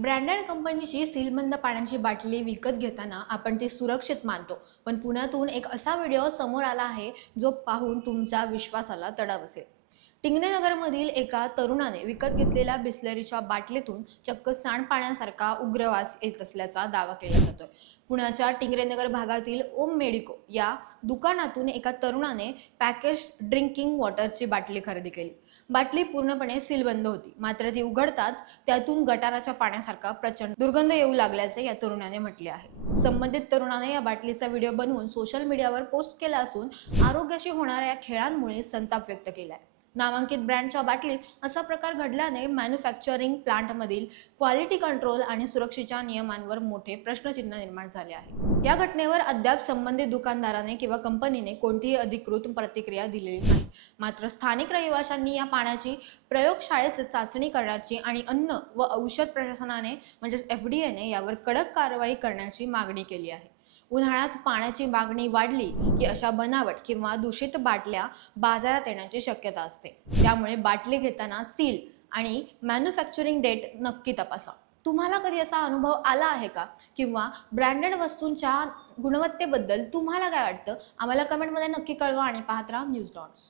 Branded कंपनीची सीलबंद पाण्याची बाटली विकत घेताना आपण ती सुरक्षित मानतो, पण पुण्यातून एक असा व्हिडिओ समोर आला आहे जो पाहून तुमच्या विश्वासाला तडा बसेल. टिंगरेनगरमधील एका तरुणाने विकत घेतलेल्या बिस्लरीच्या बाटलीतून चक्क सांडपाण्यासारखा उग्रवास येत असल्याचा दावा केला जातोय. पुण्याच्या टिंगरेनगर भागातील ओम मेडिको या दुकानातून एका तरुणाने पॅकेज्ड ड्रिंकिंग वॉटरची बाटली खरेदी केली. बाटली पूर्णपणे सीलबंद होती, मात्र ती उघडताच त्यातून गटाराच्या पाण्यासारखा प्रचंड दुर्गंध येऊ लागल्याचे या तरुणाने म्हटले आहे. संबंधित तरुणाने या बाटलीचा व्हिडिओ बनवून सोशल मीडियावर पोस्ट केला असून आरोग्याशी होणाऱ्या खेळांमुळे संताप व्यक्त केलाय. नामांकित ब्रँडच्या बाटलीत असा प्रकार घडल्याने मॅन्युफॅक्चरिंग प्लांटमधील क्वालिटी कंट्रोल आणि सुरक्षेच्या नियमांवर मोठे प्रश्नचिन्ह निर्माण झाले आहे. या घटनेवर अद्याप संबंधित दुकानदाराने किंवा कंपनीने कोणतीही अधिकृत प्रतिक्रिया दिलेली नाही. मात्र स्थानिक रहिवाशांनी या पाण्याची प्रयोगशाळेत चाचणी करण्याची आणि अन्न व औषध प्रशासनाने म्हणजेच FDA ने यावर कडक कारवाई करण्याची मागणी केली आहे. उन्हाळ्यात पाण्याची मागणी वाढली की अशा बनावट किंवा दूषित बाटल्या बाजारात येण्याची शक्यता असते. त्यामुळे बाटली घेताना सील आणि मॅन्युफॅक्चरिंग डेट नक्की तपासा. तुम्हाला कधी असा अनुभव आला आहे का? किंवा ब्रँडेड वस्तूंच्या गुणवत्तेबद्दल तुम्हाला काय वाटतं? आम्हाला कमेंटमध्ये नक्की कळवा आणि पाहत राहा न्यूज डॉट्स.